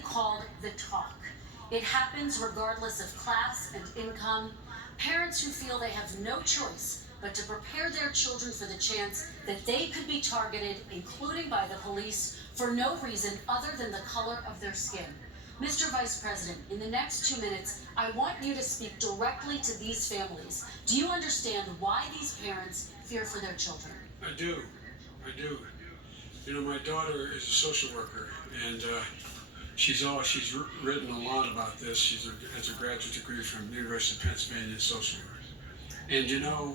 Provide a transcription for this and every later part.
simply called the talk. It happens regardless of class and income. Parents who feel they have no choice but to prepare their children for the chance that they could be targeted, including by the police, for no reason other than the color of their skin. Mr. Vice President, in the next 2 minutes, I want you to speak directly to these families. Do you understand why these parents fear for their children? I do. You know, my daughter is a social worker, and she's written a lot about this. She has a graduate degree from the University of Pennsylvania in social work. And you know,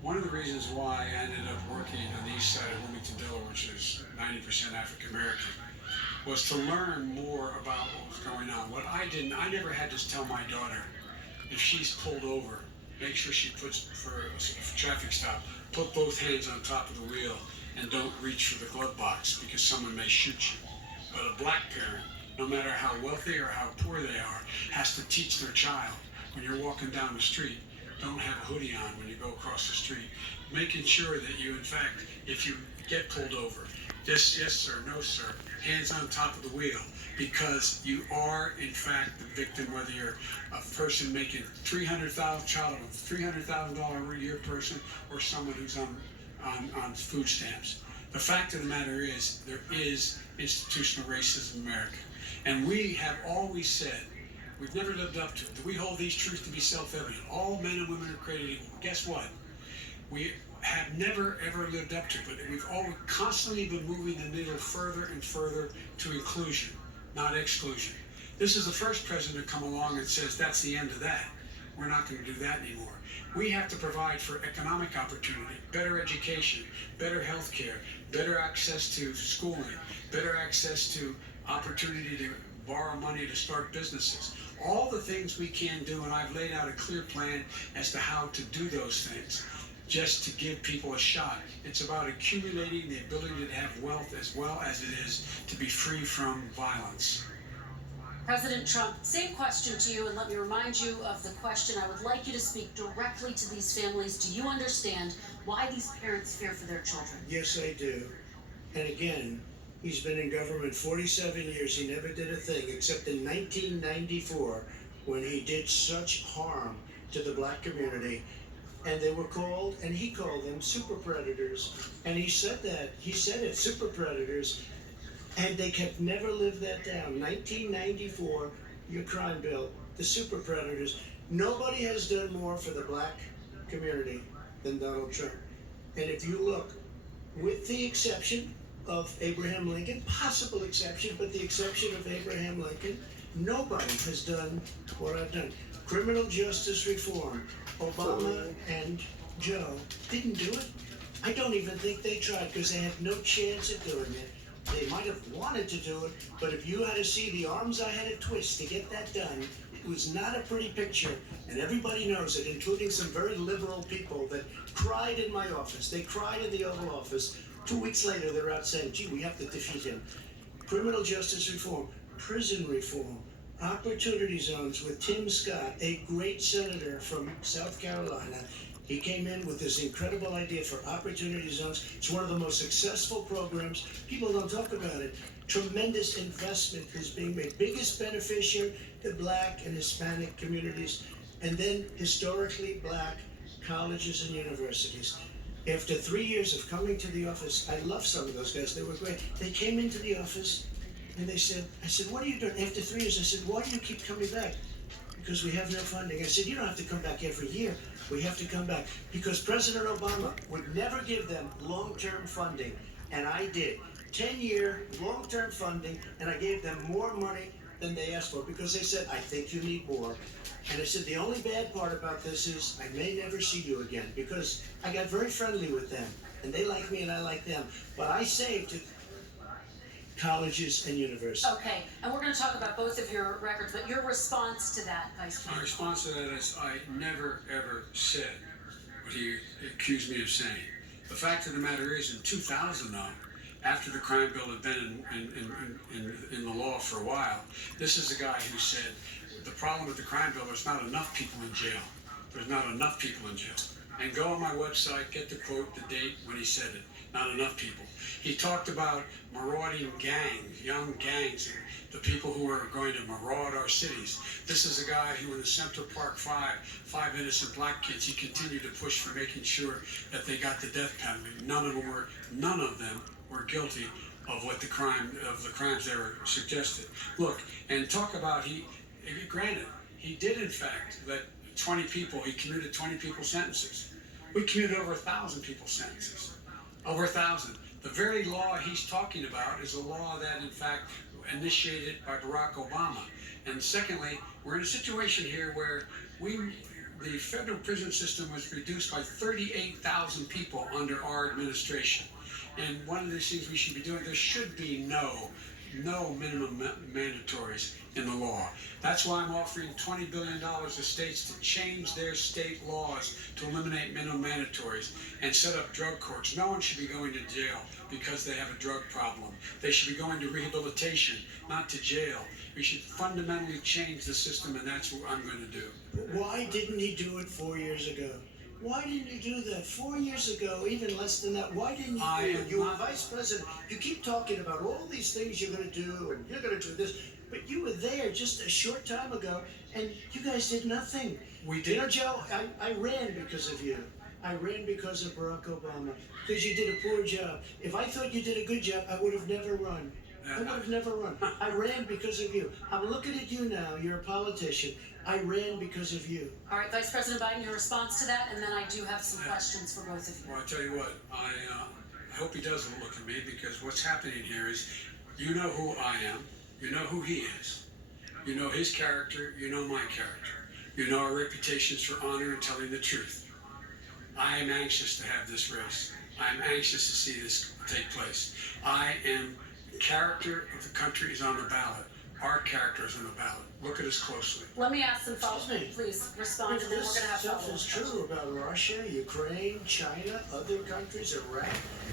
one of the reasons why I ended up working on the east side of Wilmington, Delaware, which is 90% African American, was to learn more about what was going on. I never had to tell my daughter, if she's pulled over, make sure she puts, for a traffic stop, put both hands on top of the wheel and don't reach for the glove box because someone may shoot you. But a black parent, no matter how wealthy or how poor they are, has to teach their child, when you're walking down the street, don't have a hoodie on when you go across the street. Making sure that you, in fact, if you get pulled over, just yes sir, no sir, hands on top of the wheel, because you are in fact the victim, whether you're a person making child of a $300,000 a year person, or someone who's on food stamps. The fact of the matter is, there is institutional racism in America, and we have always said, we've never lived up to it. We hold these truths to be self-evident. All men and women are created equal. Guess what? We have never ever lived up to it, but we've always constantly been moving the needle further and further to inclusion, not exclusion. This is the first president to come along and says that's the end of that. We're not going to do that anymore. We have to provide for economic opportunity, better education, better health care, better access to schooling, better access to opportunity to borrow money to start businesses. All the things we can do, and I've laid out a clear plan as to how to do those things, just to give people a shot. It's about accumulating the ability to have wealth as well as it is to be free from violence. President Trump, same question to you, and let me remind you of the question. I would like you to speak directly to these families. Do you understand why these parents fear for their children? Yes, I do. And again, he's been in government 47 years. He never did a thing except in 1994 when he did such harm to the black community. And they were called, and he called them super predators. And he said that. He said it, super predators. And they kept never lived that down. 1994, your crime bill, the super predators. Nobody has done more for the black community than Donald Trump. And if you look, with the exception of Abraham Lincoln, possible exception, but the exception of Abraham Lincoln, nobody has done what I've done. Criminal justice reform. Obama and Joe didn't do it. I don't even think they tried because they had no chance of doing it. They might have wanted to do it, but if you had to see the arms I had to twist to get that done, it was not a pretty picture, and everybody knows it, including some very liberal people that cried in my office. They cried in the Oval Office. 2 weeks later, they're out saying, gee, we have to defeat him. Criminal justice reform, prison reform, opportunity zones with Tim Scott, a great senator from South Carolina. He came in with this incredible idea for opportunity zones. It's one of the most successful programs. People don't talk about it. Tremendous investment is being made. Biggest beneficiary, the black and Hispanic communities, and then historically black colleges and universities. After 3 years of coming to the office, I love some of those guys. They were great. They came into the office and they said, I said, what are you doing? After 3 years, I said, why do you keep coming back? Because we have no funding. I said, you don't have to come back every year. We have to come back. Because President Obama would never give them long-term funding. And I did. 10-year long-term funding, and I gave them more money than they asked for because they said, I think you need more. And I said, the only bad part about this is I may never see you again because I got very friendly with them. And they like me and I like them. But I saved colleges and universities. Okay, and we're going to talk about both of your records, but your response to that, Vice President? My response to that is I never ever said what he accused me of saying. The fact of the matter is, in 2000, though, after the crime bill had been in the law for a while, this is the guy who said, the problem with the crime bill, there's not enough people in jail. There's not enough people in jail. And go on my website, get the quote, the date when he said it. not enough people. He talked about marauding gangs, young gangs, and the people who are going to maraud our cities. This is a guy who in the Central Park five innocent black kids, he continued to push for making sure that they got the death penalty. None of them were guilty of the crimes they were suggested. Look, and talk about granted, he did in fact let 20 people, he commuted 20 people's sentences. We commuted over 1,000 people's sentences. Over 1,000. The very law he's talking about is a law that in fact initiated by Barack Obama. And secondly, we're in a situation here where the federal prison system was reduced by 38,000 people under our administration. And one of the things we should be doing, there should be no minimum mandatories in the law. That's why I'm offering $20 billion to states to change their state laws to eliminate minimum mandatories and set up drug courts. No one should be going to jail because they have a drug problem. They should be going to rehabilitation, not to jail. We should fundamentally change the system, and that's what I'm going to do. Why didn't he do it 4 years ago? Why didn't you do that 4 years ago, even less than that? Why didn't you do it? You were vice president. You keep talking about all these things you're going to do, and you're going to do this. But you were there just a short time ago, and you guys did nothing. We did. You know, Joe, I ran because of you. I ran because of Barack Obama, because you did a poor job. If I thought you did a good job, I would have never run. I would have never run. I ran because of you. I'm looking at you now. You're a politician. I ran because of you. All right, Vice President Biden, your response to that, and then I do have some questions for both of you. Well, I tell you what, I hope he doesn't look at me, because what's happening here is, you know who I am, you know who he is, you know his character, you know my character, you know our reputations for honor and telling the truth. I am anxious to have this race. I am anxious to see this take place. The character of the country is on the ballot. Our character is on the ballot. Look at us closely. Let me ask some follow-up. Please respond, and then we're going to have If follow-up. this stuff is true about Russia, Ukraine, China, other countries, Iraq,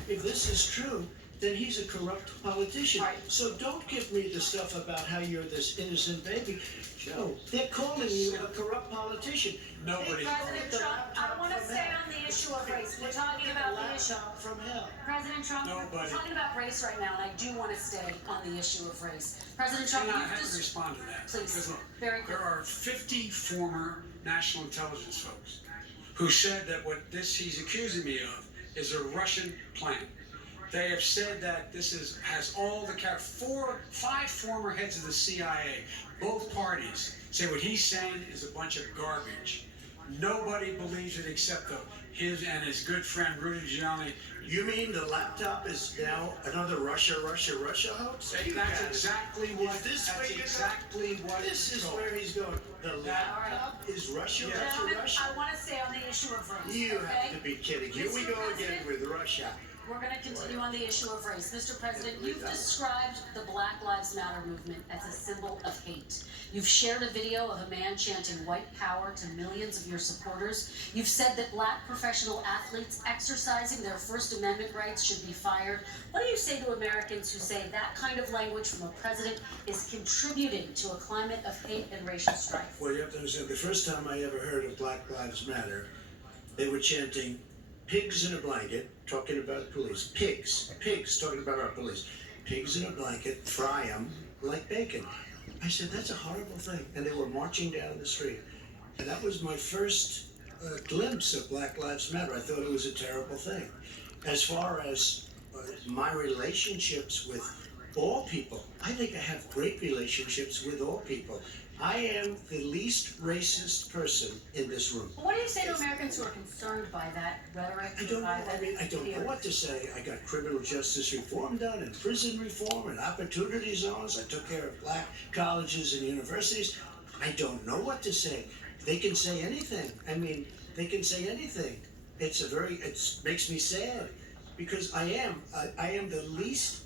if this is true, then he's a corrupt politician. Right. So don't give me the stuff about how you're this innocent baby. Joe, they're calling you a corrupt politician. Nobody. President Trump, I want to stay on the issue of race. We're talking about the issue. From hell. President Trump, we're Nobody. talking about race right now, and I do want to stay on the issue of race. President Trump, And I you've have to just... respond to that. Please, Because look, very quickly. there are 50 former national intelligence folks who said that what he's accusing me of is a Russian plan. They have said that has all the 5 former heads of the CIA, both parties, say what he's saying is a bunch of garbage. Nobody believes it except his and his good friend Rudy Giuliani. You mean the laptop is now another Russia hoax? That's exactly what. Is this where That's you're exactly what. This is where he's going. The laptop is Russia, Yeah. Gentlemen, Russia. I want to stay on the issue of race. You okay? have to be kidding. Here we Mr. go again President? with Russia. We're going to continue on the issue of race. Mr. President, you've described the Black Lives Matter movement as a symbol of hate. You've shared a video of a man chanting white power to millions of your supporters. You've said that black professional athletes exercising their First Amendment rights should be fired. What do you say to Americans who say that kind of language from a president is contributing to a climate of hate and racial strife? Well, you have to understand, the first time I ever heard of Black Lives Matter, they were chanting pigs in a blanket, talking about police. Pigs, talking about our police. Pigs in a blanket, fry them like bacon. I said, that's a horrible thing. And they were marching down the street. And that was my first glimpse of Black Lives Matter. I thought it was a terrible thing. As far as my relationships with all people, I think I have great relationships with all people. I am the least racist person in this room. What do you say to Americans who are concerned by that rhetoric? I don't know. by that I don't know theory? what to say. I got criminal justice reform done and prison reform and opportunity zones. I took care of black colleges and universities. I don't know what to say. They can say anything. I mean, they can say anything. It makes me sad because I am the least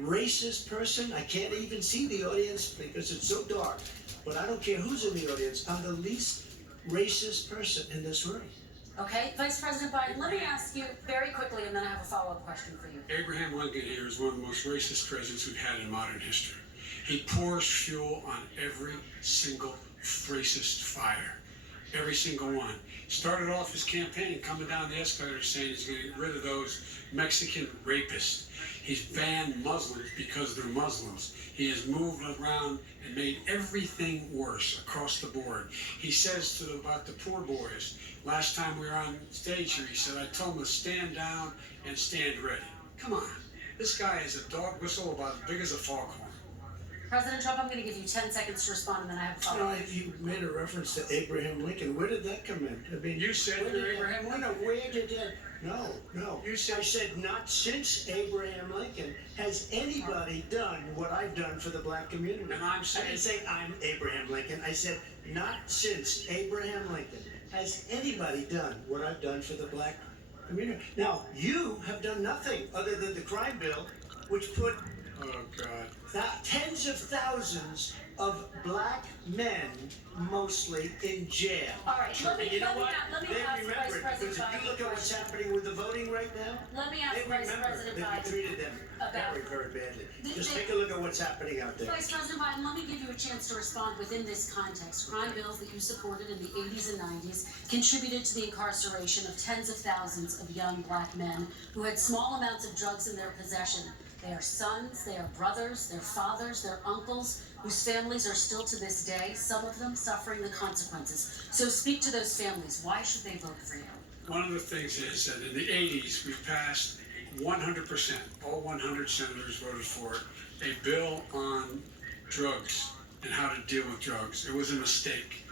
racist person. I can't even see the audience because it's so dark. But I don't care who's in the audience. I'm the least racist person in this room. Okay, Vice President Biden, let me ask you very quickly, and then I have a follow-up question for you. Abraham Lincoln here is one of the most racist presidents we've had in modern history. He pours fuel on every single racist fire. every single one. Started off his campaign coming down the escalator saying he's going to get rid of those Mexican rapists. He's banned Muslims because they're Muslims. He has moved around and made everything worse across the board. He says about the poor boys, last time we were on stage here, he said, I told them to stand down and stand ready. Come on. This guy is a dog whistle about as big as a foghorn. President Trump, I'm going to give you 10 seconds to respond, and then I have a follow-up. You made a reference to Abraham Lincoln. Where did that come in? I mean, You said where you're did Abraham that- Lincoln. No, where did that? No. You said- I said not since Abraham Lincoln has anybody done what I've done for the black community. And I'm I saying- didn't say I'm Abraham Lincoln. I said not since Abraham Lincoln has anybody done what I've done for the black community. Now, you have done nothing other than the crime bill, which put Oh, God. tens of thousands of black men, mostly, in jail. All right, let me And you know what? let me They ask remember Vice it, President because if Biden you look a at what's question. happening with the voting right now, Let me ask they Vice remember President that Biden we treated them about- very badly. They- Just they- take a look at what's happening out there. Vice President Biden, let me give you a chance to respond within this context. Crime bills that you supported in the 80s and 90s contributed to the incarceration of tens of thousands of young black men who had small amounts of drugs in their possession. They are sons, they are brothers, they're fathers, they're uncles, whose families are still to this day, some of them suffering the consequences. So speak to those families. Why should they vote for you? One of the things is that in the 80s, we passed 100%, all 100 senators voted for it, a bill on drugs and how to deal with drugs. It was a mistake.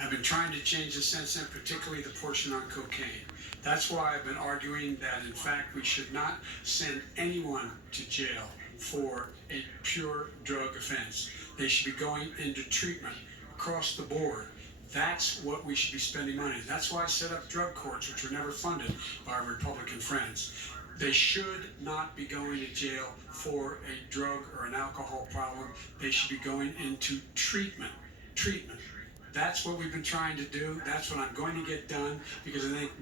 I've been trying to change the since then, particularly the portion on cocaine. That's why I've been arguing that, in fact, we should not send anyone to jail for a pure drug offense. They should be going into treatment across the board. That's what we should be spending money. That's why I set up drug courts, which were never funded by our Republican friends. They should not be going to jail for a drug or an alcohol problem. They should be going into treatment. That's what we've been trying to do. That's what I'm going to get done, because I think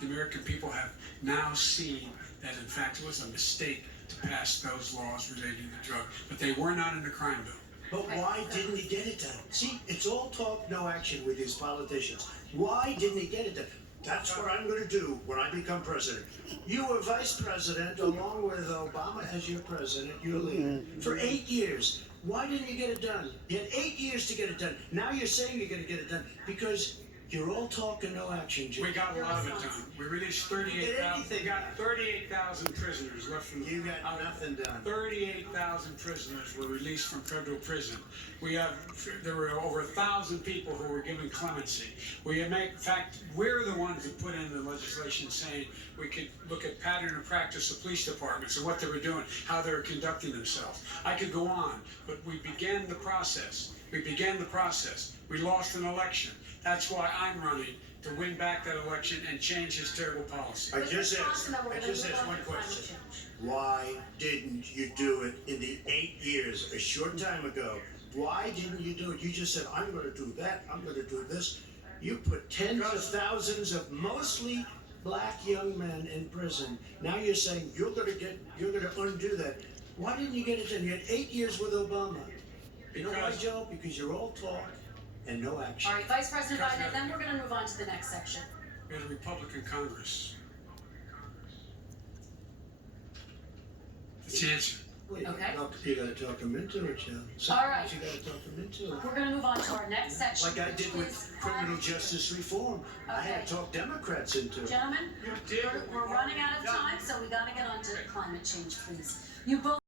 the American people have now seen that, in fact, it was a mistake to pass those laws relating to drugs. But they were not in the crime bill. But why didn't he get it done? See, it's all talk, no action with these politicians. Why didn't he get it done? That's what I'm going to do when I become president. You were vice president along with Obama as your president, your leader, for 8 years. Why didn't you get it done? You had 8 years to get it done. Now you're saying you're going to get it done because you're all talk and no action, Jim. We got a lot of it done. We released 38,000. We got 38,000 prisoners left from. You got nothing done. 38,000 prisoners were released from federal prison. There were over 1,000 people who were given clemency. In fact, we're the ones that put in the legislation saying we could look at pattern and practice of police departments and what they were doing, how they were conducting themselves. I could go on, but we began the process. We lost an election. That's why I'm running, to win back that election and change his terrible policy. I just asked one question. Why didn't you do it in the 8 years, a short time ago? Why didn't you do it? You just said, I'm going to do that, I'm going to do this. You put tens of thousands of mostly black young men in prison. Now you're saying you're going to undo that. Why didn't you get it done? You had 8 years with Obama. You know why, Joe? Because you're all talk and no action. All right, Vice President Biden, and then we're going to move on to the next section. We had a Republican Congress. That's the answer. Well, Okay. You got to talk them into it, Joe. All right. You got to talk them into it. We're going to move on to our next section. Like I which did with is criminal climate justice reform. I had to talk Democrats into it. Gentlemen, we're running out of time, so we got to get on to climate change, please. You both